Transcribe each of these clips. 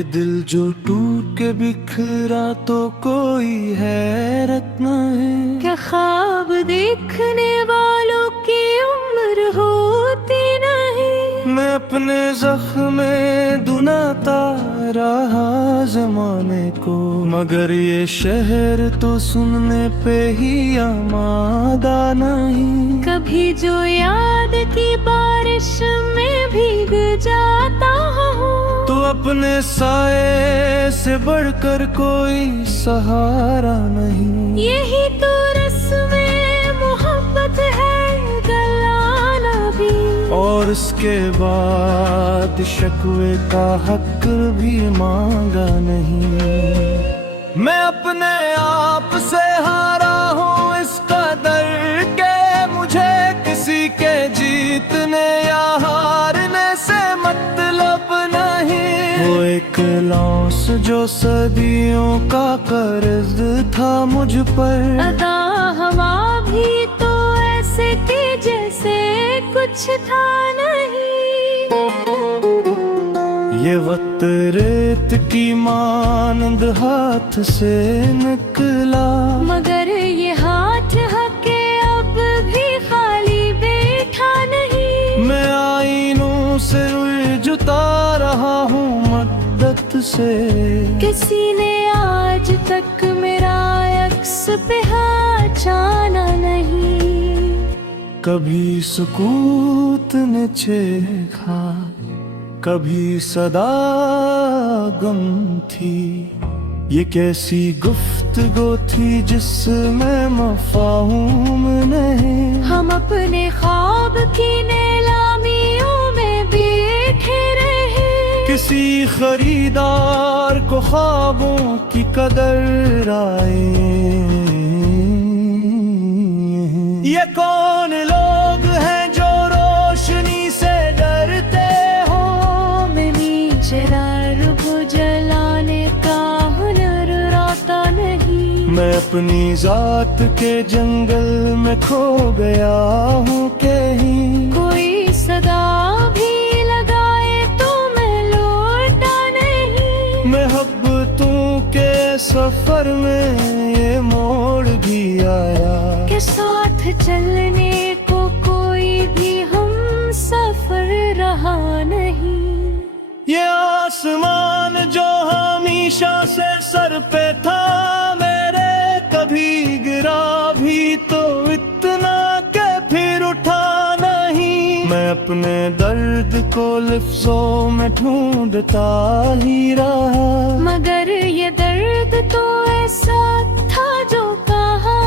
ये दिल जो टूट के बिखरा तो कोई हैरत न है। क्या ख्वाब देखने वालों की उम्र होती नहीं। मैं अपने जख्म में दुनाता रहा जमाने को, मगर ये शहर तो सुनने पे ही आमादा नहीं। कभी जो याद की बारिश में भीग जाता हूँ, तो अपने साए से बढ़कर कोई सहारा नहीं। यही तो रस्म मोहब्बत है, गलाना भी। और उसके बाद शिकवे का हक भी मांगा नहीं। मैं अपने आप से हारा हूँ इस कदर के मुझे किसी के जीतने या हारने से मतलब नहीं। वो एक लॉस जो सदियों का कर्ज था मुझ पर। अदा हवा भी तो ऐसे की जैसे कुछ था नहीं। ये वक्त रेत की मानंद हाथ से निकला, मगर ये हाथ हके अब भी खाली बैठा नहीं। मैं आईनों से उलझता रहा हूँ मद्दत से। किसी ने आज तक मेरा अक्स पहचाना नहीं। कभी सुकूत ने चेखा, कभी सदा गम थी। ये कैसी गुफ्तगू थी जिसमें मफ़हूम नहीं। हम अपने ख्वाब की नीलामियों में बैठे रहे। किसी खरीदार को ख्वाबों की कदर आए। ये कौन लोग हैं जो रोशनी से डरते हो। मैं चिराग जलाने का हुनर आता नहीं। मैं अपनी जात के जंगल में खो गया हूँ कहीं। कोई सदा भी लगाए तो मैं लौटा नहीं। मोहब्बतों के सफर में ये मोड़ भी आया के साथ चलने को कोई भी हम सफर रहा नहीं। ये आसमान जो हमेशा से सर पे था मेरे, कभी गिरा भी तो इतना के फिर उठा नहीं। मैं अपने दर्द को लफ्जों में ढूंढता ही रहा, मगर ये दर्द तो ऐसा था जो कहा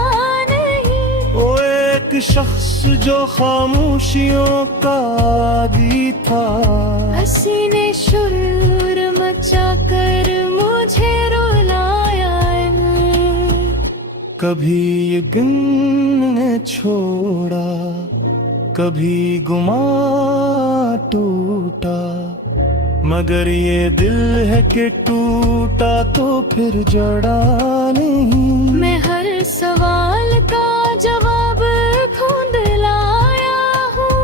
नहीं। वो एक शख्स जो खामोशियों का आदी था। हंसी ने शुरूर मचा कर मुझे रुलाया है। कभी ये दिन ने छोड़ा, कभी गुमा टूटा, मगर ये दिल है कि टूटा तो फिर जड़ा नहीं। मैं हर सवाल का जवाब ढूंढ लाया हूँ,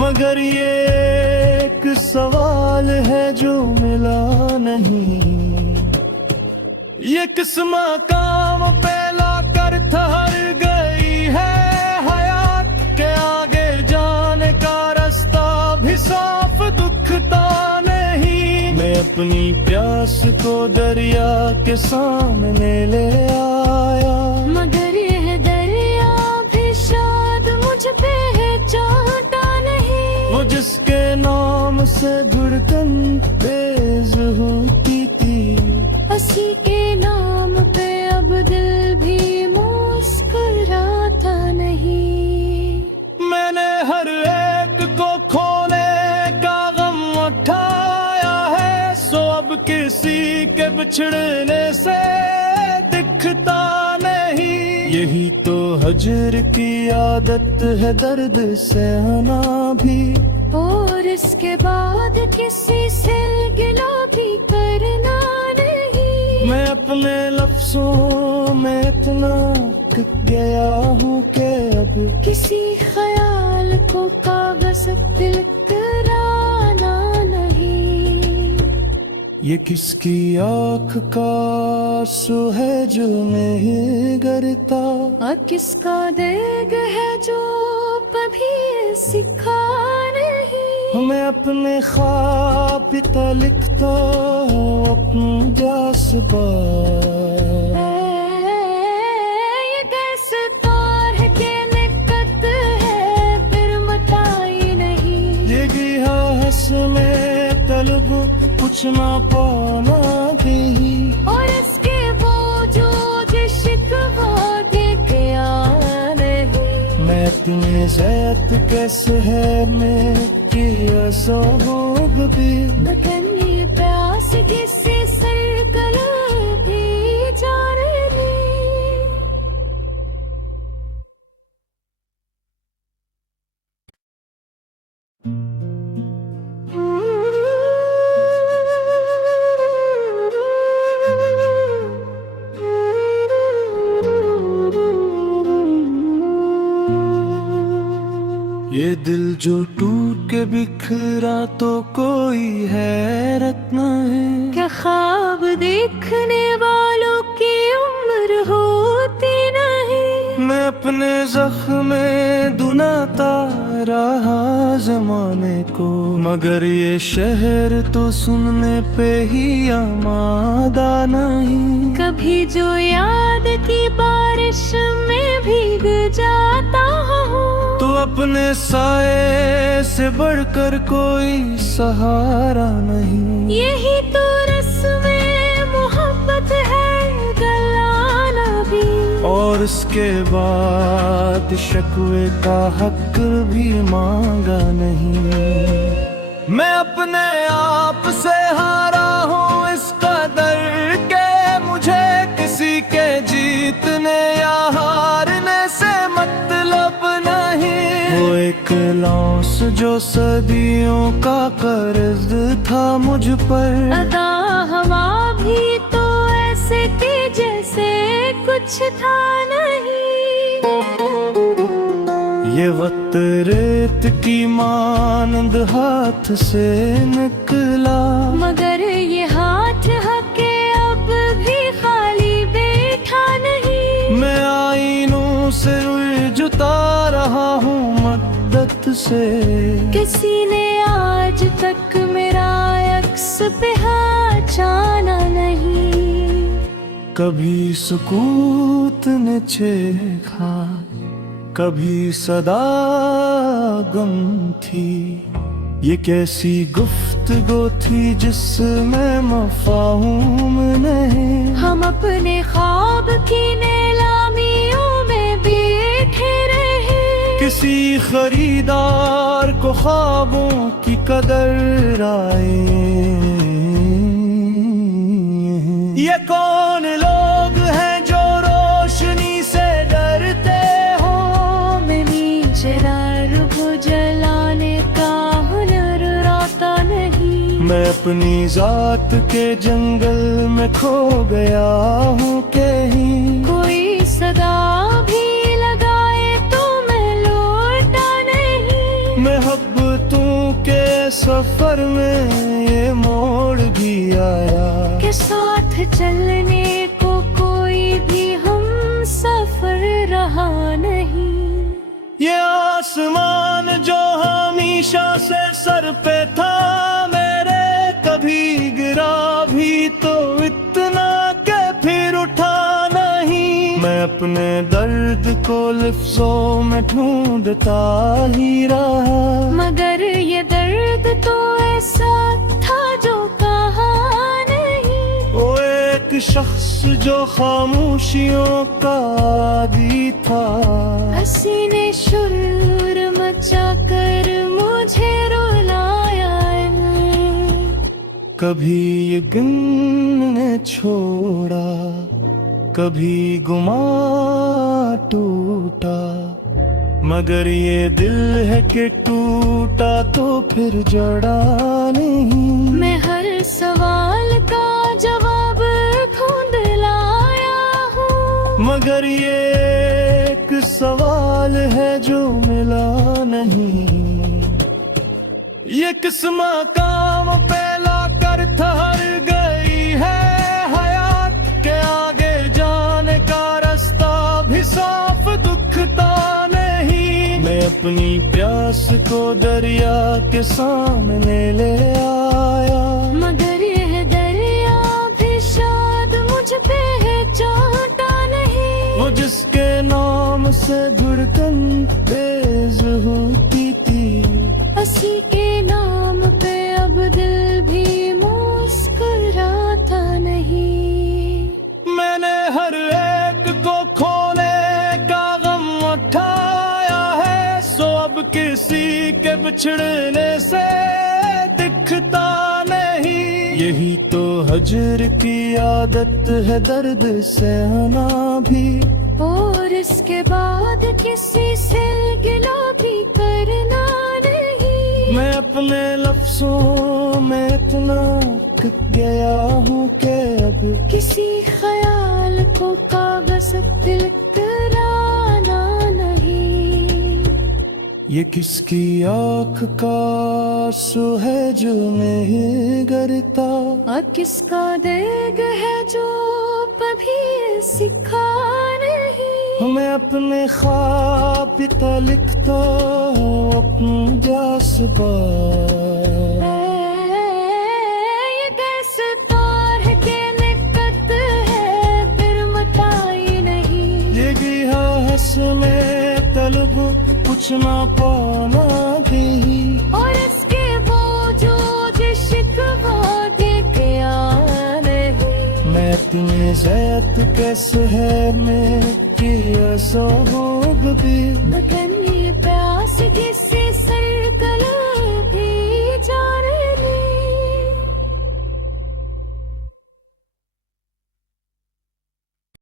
मगर ये एक सवाल है जो मिला नहीं। ये किस मकाम पे लाकर ठहर गई है हयात के आगे जाने का रास्ता भी साफ दुखता नहीं। मैं अपनी प्यास को दरिया के सामने ले आया, मगर यह दरिया भी शायद मुझ पे चाहता नहीं। वो जिसके नाम से धड़कन तेज होती थी, हंसी के नाम पे अब दिल भी मुस्कुराता नहीं। मैंने हर एक को खोने का गम उठाया है, सो अब किसी के बिछड़ने से दिखता नहीं। यही तो हजर की आदत है, दर्द सहना भी। और इसके बाद किसी से गिला भी करना नहीं। मैं अपने लफ्जों में इतना थक गया हूँ कि अब किसी ख्याल को कागज पे कराना नहीं। ये किसकी आँख का आंसू है जो नहीं गिरता, और किसका देग है जो कभी सिखा नहीं। मैं अपने ख्वाब पिता लिखता हूँ अपनी जज्बात। ये कैसे तार है कि निकट है फिर मटाई नहीं। ये गिया हंस में तलब कुछ ना पाना भी, और इसके बावजूद शिकवा के क्या नहीं। मैं इतने ज़ैत कैसे है मैं किया सोग भी, मगन ये प्यास किसी सर्कल भी जाने नहीं। ये दिल जो टूट के बिखरा तो कोई हैरत न है। क्या ख्वाब देखने वालों की उम्र होती नहीं। मैं अपने जख्म में दुनाता रहा जमाने को, मगर ये शहर तो सुनने पे ही आमादा नहीं। कभी जो याद की बारिश में भीग जाता हूँ, तो अपने साए से बढ़कर कोई सहारा नहीं। यही तो रस्म मोहब्बत है, गलाना भी। और उसके बाद शिकवे का हक भी मांगा नहीं। मैं अपने आप से हारा हूँ इस कदर के मुझे किसी के जीतने या हारने से मतलब नहीं। वो एक लॉस जो सदियों का कर्ज था मुझ पर, अदा हवा भी तो ऐसे थी जैसे कुछ था नहीं। ये वक्त रेत की मानंद हाथ से निकला, मगर ये हाथ हके अब भी खाली बैठा नहीं। मैं आईनों से उलझता रहा हूँ मद्दत से, किसी ने आज तक मेरा अक्स पहचाना नहीं। कभी सुकूत ने छेड़ा कभी सदा गम थी। ये कैसी गुफ्तगू थी जिसमें मफ़हूम नहीं। हम अपने ख्वाब की नीलामियों में बैठे रहे, किसी खरीदार को ख्वाबों की कदर आए। ये कौन लोग हैं जो रोशनी से डरते हो, मेरी चिराग जलाने का हुनर आता नहीं। मैं अपनी जात के जंगल में खो गया हूँ कहीं। कोई सदा भी लगाए तो मैं लौटा नहीं। मोहब्बतों के सफर में ये मोड़ भी आया, के साथ चलने को कोई भी हम सफर रहा नहीं। ये आसमान जो हमेशा से सर पे था मेरे, कभी गिरा भी तो इतना के फिर उठा नहीं। मैं अपने दर्द को लफ्जों में ढूंढता ही रहा, मगर ये दर्द तो ऐसा था जो कहा नहीं। वो एक शख्स जो खामोशियों का आदी था, हसीने शुरूर मचा कर मुझे रुलाया है। कभी ये गम ने छोड़ा कभी गुमा टूटा, मगर ये दिल है कि टूटा तो फिर जड़ा नहीं। मैं हर सवाल का जवाब ढूंढ लाया हूँ, मगर ये एक सवाल है जो मिला नहीं। ये किस मकाम पे ला कर ठहर गया अपनी प्यास को दरिया के सामने ले आया। मगर यह दरिया भी शायद मुझ पे चाहता नहीं। वो जिसके नाम से धड़कन तेज होती थी, उसी के नाम पे अब दिल भी मुस्कुराता नहीं। मैंने हर एक को खोने का गम उठाया है, सो अब किसी के बिछड़ने से दिखता नहीं। यही तो हजर की आदत है, दर्द सहना भी, और इसके बाद किसी से गिला भी करना नहीं। मैं अपने लफ्जों में इतना थक गया हूँ कि अब किसी ख्याल को कागज पे लिख कर आना नहीं। ये किसकी आँख का आंसू है जो नहीं गिरता, और किसका देग है जो कभी सिखा नहीं। मैं अपने ख्वाब पिता लिखता हूँ अपनी जज्बा। ये कैसे तार है कि निकट है फिर मटाई नहीं। ये गिया हंस में तलब कुछ ना पाना भी, और इसके बावजूद शिकवा दे के आने नहीं। मैं इतने ज़ैत कैसे है मैं किया सोबूद भी, मगर